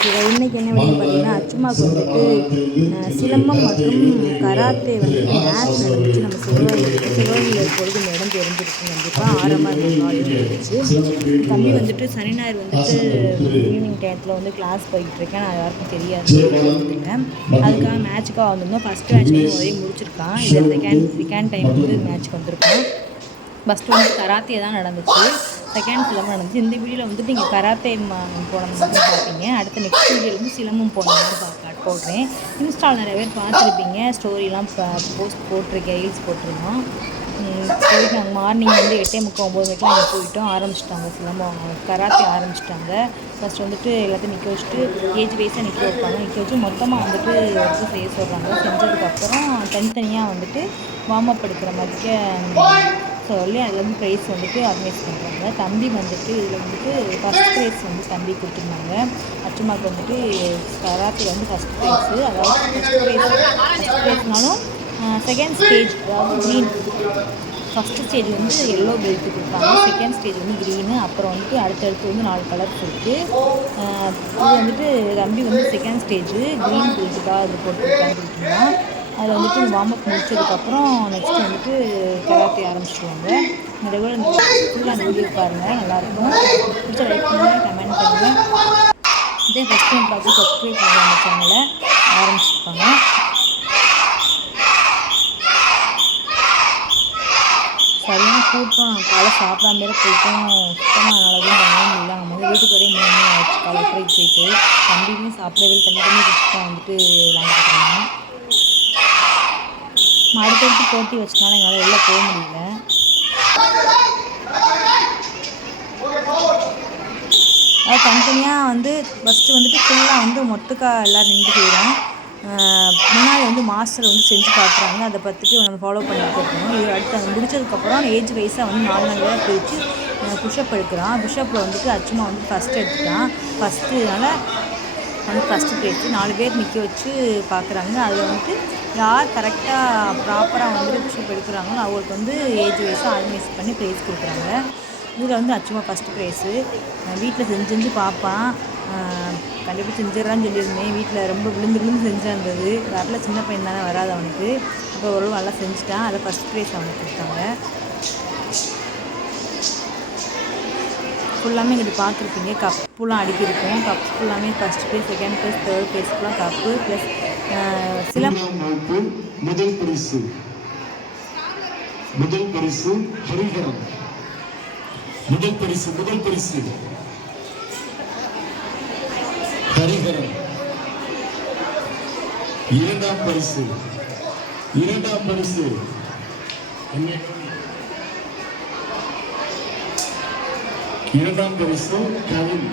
ஓகேவா இன்றைக்கி என்ன வேணும் பார்த்தீங்கன்னா அச்சுமாவுக்கு வந்துட்டு சிலம்பம் மற்றும் கராத்தே வந்துட்டு மேட்ச் நடந்துச்சு நம்ம சிவகங்கை சிவகாசியில் இருக்கிறது இந்த இடம் தெரிஞ்சிருக்கு கண்டிப்பாக ஆரம்பம் இருந்துச்சு. தம்பி வந்துட்டு சனி ஞாயிறு வந்துட்டு ஈவினிங் டயத்தில் வந்து கிளாஸ் போயிட்டு இருக்கேன் நான் யாருக்கும் தெரியாது. வந்துட்டேன் அதுக்காக மேட்ச்சுக்காக வந்திருந்தோம் ஃபஸ்ட் மேட்ச் வந்து ஒரே முடிச்சிருக்கான். இது செகண்ட் செகண்ட் டைம் வந்து மேட்ச்க்கு வந்திருக்கோம் ஃபஸ்ட்டு வந்து கராத்தே தான் நடந்துச்சு. செகண்ட் சிலம்பம் நடந்துச்சு. இந்த வீடியோவில் வந்துட்டு நீங்கள் கராத்தே போனோம்னு பார்ப்பீங்க அடுத்த நெக்ஸ்ட் வீடியோவில் வந்து சிலம்பம் போனோம்னு பார்க்க போடுறேன். இன்ஸ்டால் நிறைய பேர் பார்த்துருப்பீங்க. ஸ்டோரிலாம் போஸ்ட் போட்டிருக்கேன் ரீல்ஸ் போட்டிருந்தோம். போயிட்டு நாங்கள் மார்னிங் வந்து எட்டே முக்கால் ஒம்பது மணிக்கெலாம் அங்கே போயிட்டோம். ஆரம்பிச்சிட்டாங்க சிலம்பம். கராத்தே ஆரம்பிச்சிட்டாங்க. ஃபஸ்ட் வந்துட்டு எல்லாத்தையும் நிற்க வச்சுட்டு ஏஜ் வைஸாக நிற்க வைப்பாங்க. நிற்க வச்சு மொத்தமாக வந்துட்டு வச்சு செய்ய சொல்கிறாங்க செஞ்சதுக்கப்புறம் தனித்தனியாக வந்துட்டு வார்ம் அப் எடுக்கிற மாதிரிக்க சொல்லி அதுலேருந்து வந்து ப்ரைஸ் வந்துட்டு ஆர்கனைஸ் பண்ணுறாங்க தம்பி வந்துட்டு இதில் வந்துட்டு ஃபஸ்ட் ப்ரைஸ் வந்து தம்பி கொடுத்துருந்தாங்க. அச்சுமாக்கு வந்துட்டு கராத்தில் வந்து ஃபஸ்ட் ப்ரைஸு அதாவது ஃபஸ்ட் ப்ரைஸ் ஃபஸ்ட் ப்ரைஸ்னாலும் செகண்ட் ஸ்டேஜ் அதாவது க்ரீன் ஃபஸ்ட்டு ஸ்டேஜ் வந்து எல்லோ பெல்ட் கொடுப்பாங்க. செகண்ட் ஸ்டேஜ் வந்து க்ரீனு அப்புறம் வந்துட்டு அடுத்தடுத்து வந்து நாலு கலர்ஸ் இருக்குது இது வந்துட்டு தம்பி வந்து செகண்ட் ஸ்டேஜ் க்ரீன் பெல்ட்டுக்காக இது போட்டுருக்கான்னு கொடுத்துருந்தான் அதில் வந்துட்டு வார்ம் அப் முடிச்சதுக்கப்புறம் நெக்ஸ்ட் வந்துட்டு கராத்தே ஆரம்பிச்சிடுவாங்க இந்த ரெகுலர் ஃபுல்லாக அந்த வீடியோ பாருங்கள் நல்லாயிருக்கும். பிடிச்ச லைக் பண்ணுங்கள் கமெண்ட் பண்ணுங்கள் இதே ஃபஸ்ட் டைம் பார்த்து சப்ஸ்கிரைப் பண்ணுற அந்த சேனலை ஆரம்பிச்சிருப்பாங்க சரியான கூட்டம் காலை சாப்பிடாம போயிட்டோம். சுத்தமாக நல்லதும் எதுவும் இல்லாமல் முடியல. வந்து வீட்டுக்கு வரையும் மூணு மணி ஆச்சு காலை போயிட்டு தம்பியுமே சாப்பிடவே தண்ணி தண்ணி குடிச்சு தான் வந்துட்டு விளாண்டுருக்காங்க அடுத்தடுத்து போட்டி வச்சனால எங்களால் வெளில போக முடியல. அதாவது தனித்தனியாக வந்து ஃபஸ்ட்டு வந்துட்டு ஃபுல்லாக வந்து மொத்தக்கா எல்லோரும் நின்று செய்கிறோம் முன்னாடி வந்து மாஸ்டர் வந்து செஞ்சு காட்டுறாங்க. அதை பார்த்துட்டு நம்ம ஃபாலோ பண்ணிட்டு இருக்கணும் இது அடுத்து அது முடிச்சதுக்கப்புறம் ஏஜ் வைஸாக வந்து நாலு நாலு வேலை பிரித்து புஷ்அப் எடுக்கிறான். புஷ்அப்பில் வந்துட்டு அச்சுமா வந்து ஃபஸ்ட்டு எடுத்துட்டான். ஃபஸ்ட்டுனால வந்து ஃபஸ்ட்டு ப்ரைஸு நாலு பேர் நிற்க வச்சு பார்க்குறாங்க அதில் வந்துட்டு யார் கரெக்டாக ப்ராப்பராக வந்து புஷ்அப் எடுக்கிறாங்களோ அவங்களுக்கு வந்து ஏஜ் வைஸாக ஆர்கனைஸ் பண்ணி ப்ரைஸ் கொடுக்குறாங்க. இதில் வந்து அச்சுமா ஃபஸ்ட்டு ப்ரைஸு வீட்டில் செஞ்சு செஞ்சு பார்ப்பான் கண்டிப்பாக செஞ்சிடறான்னு சொல்லியிருந்தேன். வீட்டில் ரொம்ப விழுந்து விழுந்து செஞ்சிருந்தது வரல சின்ன பையன் தானே வராது அவனுக்கு. இப்போ ஓரளவு நல்லா செஞ்சுட்டான். அதில் ஃபஸ்ட் ப்ரைஸ் அவனுக்கு கொடுத்தாங்க. ஃபுல்லாமே இங்கிட்டு பார்த்துருப்பீங்க. கப்புலாம் அடிக்கிருக்கோம். கப் ஃபுல்லாமே first prize second prize third ப்ரைஸ்க்குலாம் cup plus சில முதல் பரிசு. முதல் பரிசு ஹரிஹரன். முதல் பரிசு முதல் பரிசு. ஹரிஹரன். இரண்டாம் பரிசு. இரண்டாம் பரிசு. என்ன? இரண்டாம் பரிசு கவின்